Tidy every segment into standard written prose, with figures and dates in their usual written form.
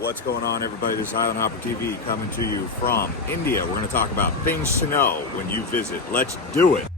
What's going on, everybody? This is Island Hopper TV coming to you from India. We're going to talk about things to know when you visit. Let's do it.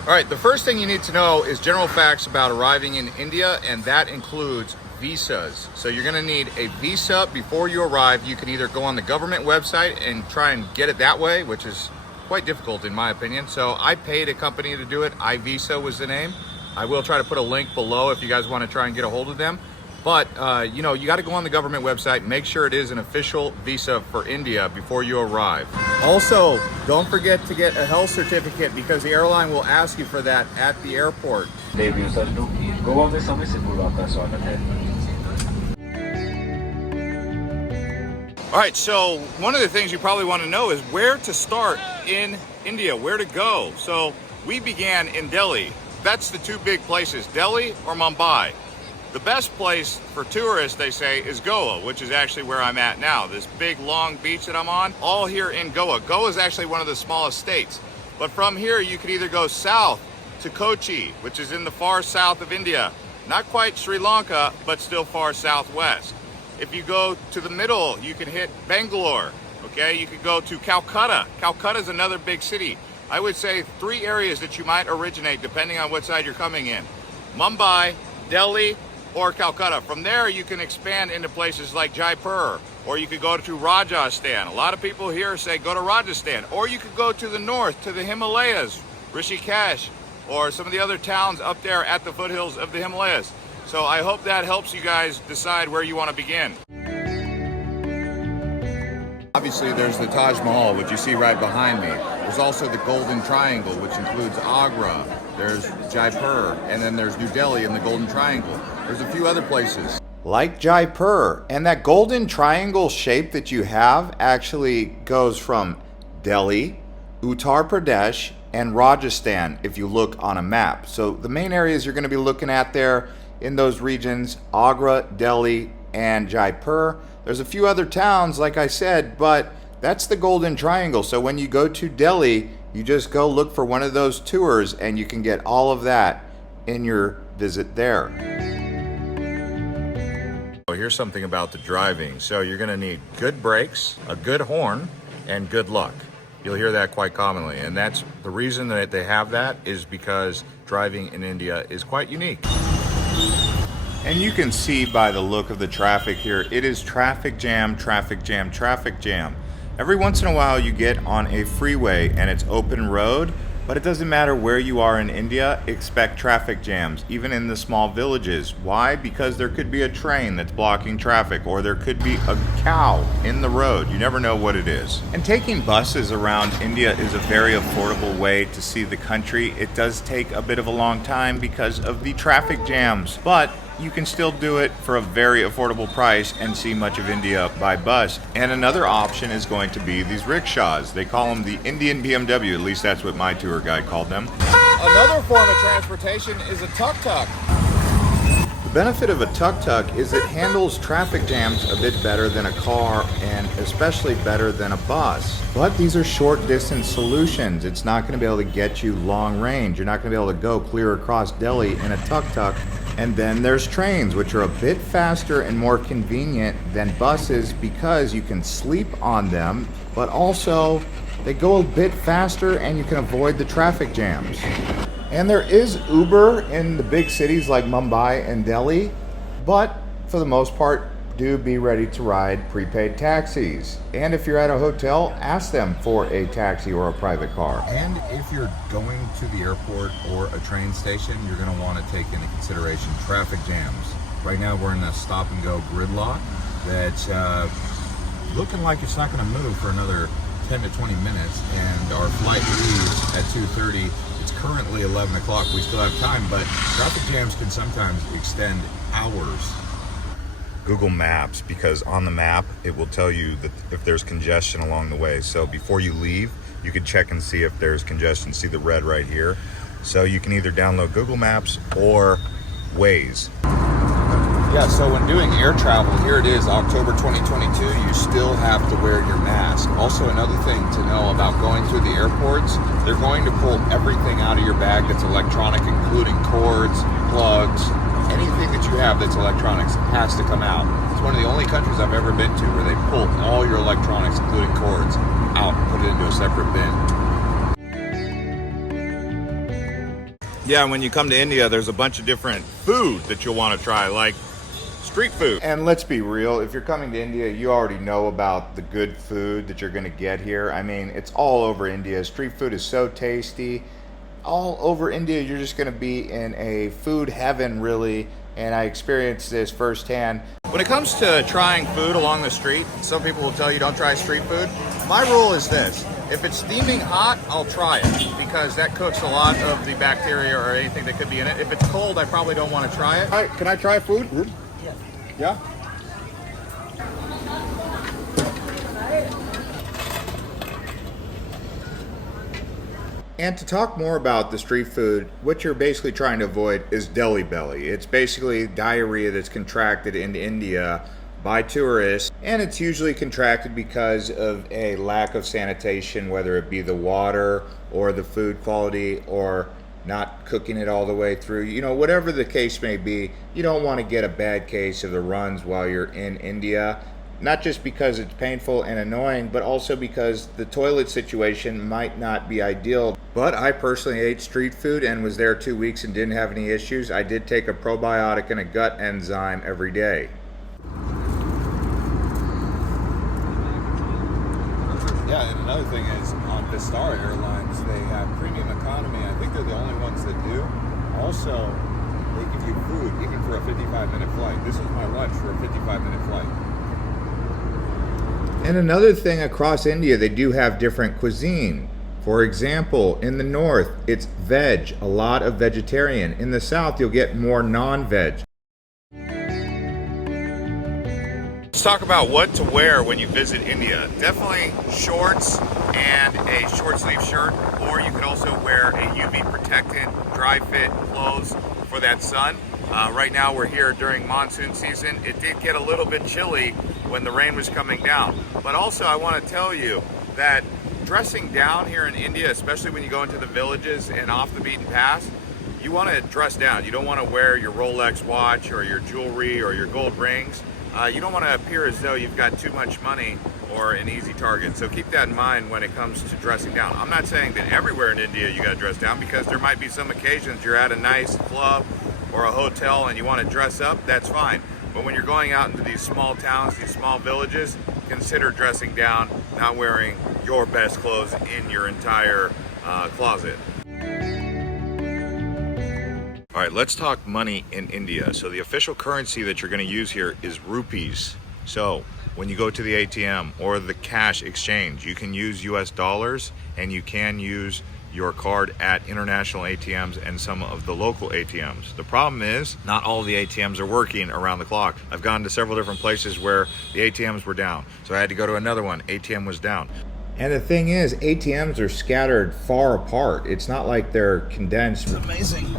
All right, the first thing you need to know is general facts about arriving in India, and that includes visas. So you're gonna need a visa before you arrive. You can either go on the government website and try and get it that way, which is quite difficult in my opinion. So I paid a company to do it. iVisa was the name. I will try to put a link below if you guys wanna try and get a hold of them. But you know, you gotta go on the government website, make sure it is an official visa for India before you arrive. Also, don't forget to get a health certificate because the airline will ask you for that at the airport. Goa में समय से पूर्व आपका स्वागत है. All right, so one of the things you probably want to know is where to start in India, where to go. So we began in Delhi. That's the two big places, Delhi or Mumbai. The best place for tourists, they say, is Goa, which is actually where I'm at now. This big long beach that I'm on, all here in Goa. Goa is actually one of the smallest states. But from here, you could either go south to Kochi, which is in the far south of India. Not quite Sri Lanka, but still far southwest. If you go to the middle, you can hit Bangalore, okay? You could go to Calcutta. Calcutta is another big city. I would say 3 areas that you might originate depending on what side you're coming in. Mumbai, Delhi, or Calcutta. From there, you can expand into places like Jaipur, or you could go to Rajasthan. A lot of people here say go to Rajasthan, or you could go to the north, to the Himalayas, Rishikesh, or some of the other towns up there at the foothills of the Himalayas. So I hope that helps you guys decide where you want to begin. Obviously, there's the Taj Mahal, which you see right behind me. There's also the Golden Triangle, which includes Agra. There's Jaipur, and then there's New Delhi in the Golden Triangle. There's a few other places like Jaipur, and that Golden Triangle shape that you have actually goes from Delhi, Uttar Pradesh, and Rajasthan if you look on a map. So the main areas you're going to be looking at there in those regions, Agra, Delhi, and Jaipur. There's a few other towns, like I said, but that's the Golden Triangle. So when you go to Delhi, you just go look for one of those tours and you can get all of that in your visit there. Here's something about the driving. So you're gonna need good brakes, a good horn, and good luck. You'll hear that quite commonly, and that's the reason that they have that is because driving in India is quite unique. And you can see by the look of the traffic here, it is traffic jam, traffic jam, traffic jam. Every once in a while you get on a freeway and it's open road, but it doesn't matter where you are in India, expect traffic jams, even in the small villages. Why? Because there could be a train that's blocking traffic, or there could be a cow in the road. You never know what it is. And taking buses around India is a very affordable way to see the country. It does take a bit of a long time because of the traffic jams, but you can still do it for a very affordable price and see much of India by bus. And another option is going to be these rickshaws. They call them the Indian BMW, at least that's what my tour guide called them. Another form of transportation is a tuk-tuk. The benefit of a tuk-tuk is it handles traffic jams a bit better than a car, and especially better than a bus. But these are short distance solutions. It's not going to be able to get you long range. You're not going to be able to go clear across Delhi in a tuk-tuk. And then there's trains, which are a bit faster and more convenient than buses because you can sleep on them, but also they go a bit faster and you can avoid the traffic jams. And there is Uber in the big cities like Mumbai and Delhi, but for the most part, do be ready to ride prepaid taxis. And if you're at a hotel, ask them for a taxi or a private car. And if you're going to the airport or a train station, you're going to want to take into consideration traffic jams. Right now we're in a stop and go gridlock that's looking like it's not going to move for another 10 to 20 minutes, and our flight leaves at 2:30. It's currently 11 o'clock. We still have time, but traffic jams can sometimes extend hours. Google Maps, because on the map it will tell you that if there's congestion along the way. So before you leave, you can check and see if there's congestion. See the red right here? So you can either download Google Maps or Waze. Yeah, so when doing air travel, here it is, October 2022, you still have to wear your mask. Also, another thing to know about going through the airports, they're going to pull everything out of your bag that's electronic, including cords, plugs, anything that you have that's electronics has to come out. It's one of the only countries I've ever been to where they pull all your electronics, including cords, out and put it into a separate bin. Yeah, when you come to India, there's a bunch of different food that you'll want to try, like street food. And let's be real, if you're coming to India, you already know about the good food that you're going to get here. I mean, it's all over India. Street food is so tasty. All over India, you're just going to be in a food heaven, really. And I experienced this firsthand. When it comes to trying food along the street, some people will tell you don't try street food. My rule is this: if it's steaming hot, I'll try it because that cooks a lot of the bacteria or anything that could be in it. If it's cold, I probably don't want to try it. All right, can I try food? Yes. Yeah? And to talk more about the street food, what you're basically trying to avoid is deli belly. It's basically diarrhea that's contracted in India by tourists, and it's usually contracted because of a lack of sanitation, whether it be the water or the food quality or not cooking it all the way through. You know, whatever the case may be, you don't want to get a bad case of the runs while you're in India. Not just because it's painful and annoying, but also because the toilet situation might not be ideal. But I personally ate street food and was there 2 weeks and didn't have any issues. I did take a probiotic and a gut enzyme every day. Yeah, and another thing is on Vistara Airlines, they have premium economy. I think they're the only ones that do. Also, they give you food even for a 55-minute flight. This is my lunch for a 55-minute flight. And another thing, across India, they do have different cuisine. For example, in the north, it's veg, a lot of vegetarian. In the south, you'll get more non-veg. Let's talk about what to wear when you visit India. Definitely shorts and a short sleeve shirt, or you could also wear a UV protected, dry fit clothes for that sun. Right now we're here during monsoon season. It did get a little bit chilly when the rain was coming down. But also I want to tell you that dressing down here in India, especially when you go into the villages and off the beaten path, you want to dress down. You don't want to wear your Rolex watch or your jewelry or your gold rings. You don't want to appear as though you've got too much money or an easy target. So keep that in mind when it comes to dressing down. I'm not saying that everywhere in India you got to dress down, because there might be some occasions you're at a nice club or a hotel and you want to dress up, that's fine. But when you're going out into these small towns, these small villages, consider dressing down, not wearing your best clothes in your entire closet. All right, let's talk money in India. So the official currency that you're going to use here is rupees. So when you go to the ATM or the cash exchange, you can use US dollars and you can use your card at international ATMs and some of the local ATMs. The problem is not all of the ATMs are working around the clock. I've gone to several different places where the ATMs were down, so I had to go to another one. ATM was down. And the thing is, ATMs are scattered far apart. It's not like they're condensed. It's amazing.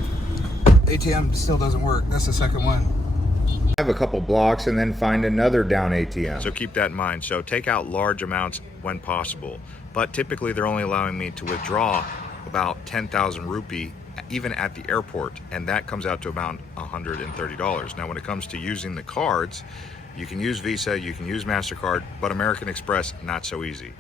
ATM still doesn't work. That's the second one. Have a couple blocks and then find another down ATM. So keep that in mind. So take out large amounts when possible. But typically they're only allowing me to withdraw about 10,000 rupee even at the airport, and that comes out to about $130. Now when it comes to using the cards, you can use Visa, you can use MasterCard, but American Express, not so easy.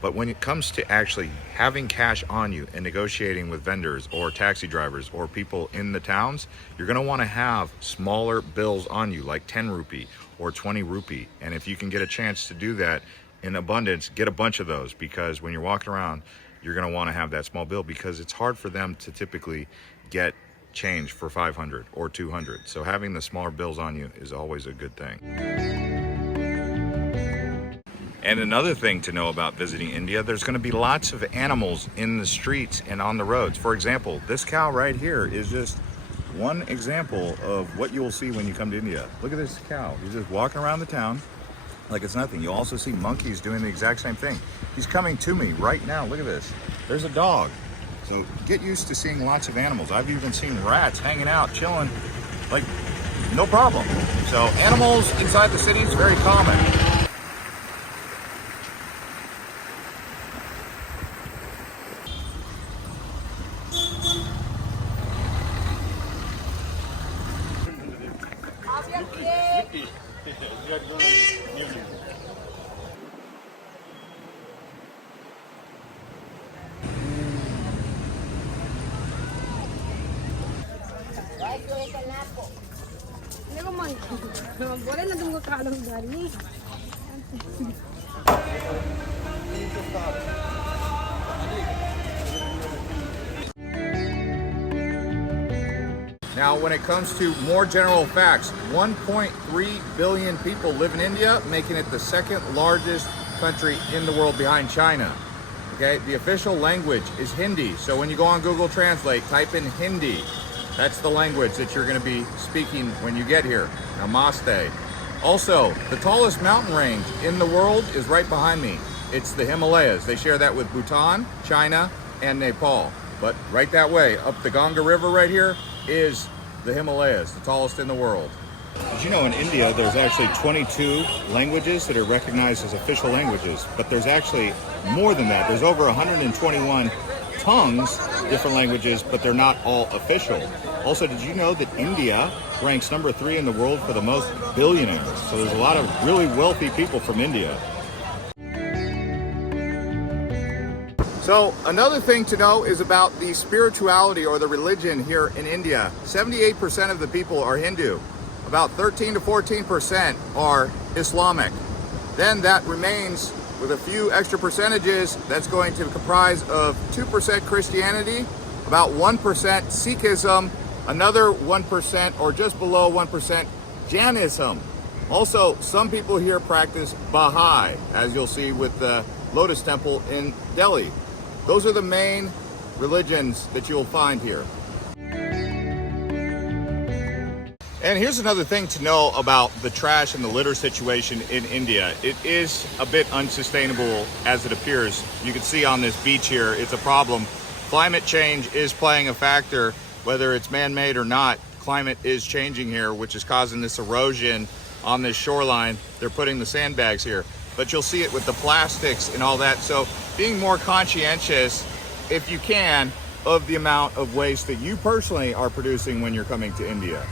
But when it comes to actually having cash on you and negotiating with vendors or taxi drivers or people in the towns, you're going to want to have smaller bills on you, like 10 rupee or 20 rupee. And if you can get a chance to do that in abundance, get a bunch of those, because when you're walking around, you're going to want to have that small bill, because it's hard for them to typically get change for 500 or 200. So having the smaller bills on you is always a good thing. And another thing to know about visiting India, there's going to be lots of animals in the streets and on the roads. For example, this cow right here is just one example of what you'll see when you come to India. Look at this cow. He's just walking around the town like it's nothing. You'll also see monkeys doing the exact same thing. He's coming to me right now. Look at this. There's a dog. So get used to seeing lots of animals. I've even seen rats hanging out, chilling. Like, no problem. So animals inside the city is very common. Boleh na tunggu kalau dari. Now, when it comes to more general facts, 1.3 billion people live in India, making it the second largest country in the world behind China. Okay, the official language is Hindi. So when you go on Google Translate, type in Hindi. That's the language that you're going to be speaking when you get here. Namaste. Also, the tallest mountain range in the world is right behind me. It's the Himalayas. They share that with Bhutan, China, and Nepal. But right that way, up the Ganga River right here, is the Himalayas, the tallest in the world. Did you know in India there's actually 22 languages that are recognized as official languages, but there's actually more than that. There's over 121 tongues, different languages, but they're not all official. Also, did you know that India ranks number 3 in the world for the most billionaires? So there's a lot of really wealthy people from India. So another thing to know is about the spirituality or the religion here in India. 78% of the people are Hindu. About 13 to 14% are Islamic. Then that remains with a few extra percentages that's going to comprise of 2% Christianity, about 1% Sikhism, another 1% or just below 1% Jainism. Also, some people here practice Baha'i, as you'll see with the Lotus Temple in Delhi. Those are the main religions that you'll find here. And here's another thing to know about the trash and the litter situation in India. It is a bit unsustainable as it appears. You can see on this beach here, it's a problem. Climate change is playing a factor, whether it's man-made or not. Climate is changing here, which is causing this erosion on this shoreline. They're putting the sandbags here, but you'll see it with the plastics and all that. So being more conscientious, if you can, of the amount of waste that you personally are producing when you're coming to India.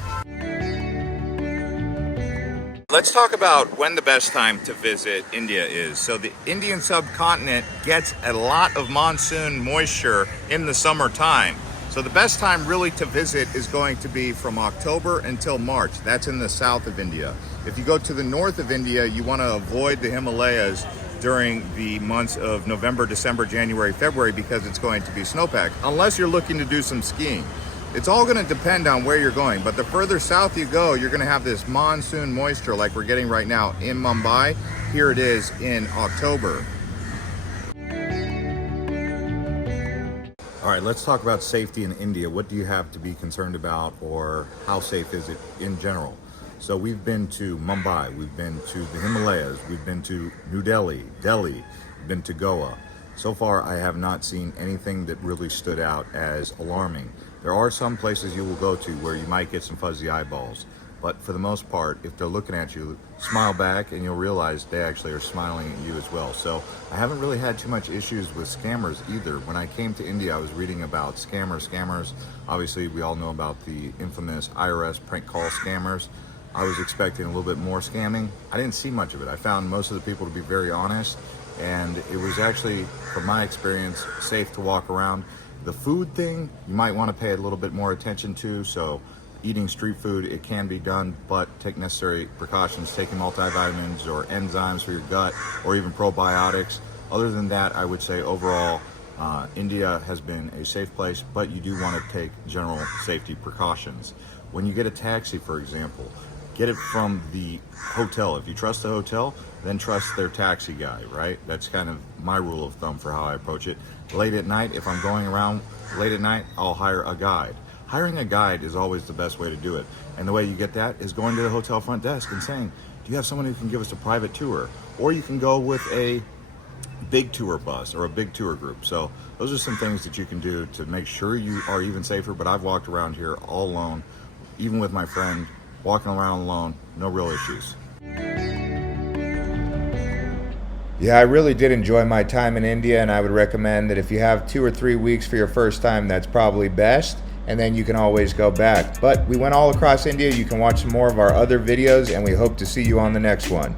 Let's talk about when the best time to visit India is. So the Indian subcontinent gets a lot of monsoon moisture in the summertime. So the best time really to visit is going to be from October until March. That's in the south of India. If you go to the north of India, you want to avoid the Himalayas during the months of November, December, January, February, because it's going to be snowpack, unless you're looking to do some skiing. It's all going to depend on where you're going, but the further south you go, you're going to have this monsoon moisture like we're getting right now in Mumbai. Here it is in October. All right, let's talk about safety in India. What do you have to be concerned about, or how safe is it in general? So we've been to Mumbai, we've been to the Himalayas, we've been to New Delhi, we've been to Goa. So far, I have not seen anything that really stood out as alarming. There are some places you will go to where you might get some fuzzy eyeballs, but for the most part, if they're looking at you, smile back and you'll realize they actually are smiling at you as well. So I haven't really had too much issues with scammers either. When I came to India, I was reading about scammers. Obviously, we all know about the infamous IRS prank call scammers. I was expecting a little bit more scamming. I didn't see much of it. I found most of the people to be very honest, and it was actually, from my experience, safe to walk around. The food thing, you might want to pay a little bit more attention to. So eating street food, it can be done, but take necessary precautions, taking multivitamins or enzymes for your gut, or even probiotics. Other than that, I would say overall, India has been a safe place, but you do want to take general safety precautions. When you get a taxi, for example, get it from the hotel. If you trust the hotel, then trust their taxi guy, right? That's kind of my rule of thumb for how I approach it. Late at night, if I'm going around late at night, I'll hire a guide. Hiring a guide is always the best way to do it. And the way you get that is going to the hotel front desk and saying, do you have someone who can give us a private tour? Or you can go with a big tour bus or a big tour group. So those are some things that you can do to make sure you are even safer. But I've walked around here all alone, even with my friend walking around alone, no real issues. Yeah, I really did enjoy my time in India, and I would recommend that if you have 2 or 3 weeks for your first time, that's probably best, and then you can always go back. But we went all across India. You can watch some more of our other videos, and we hope to see you on the next one.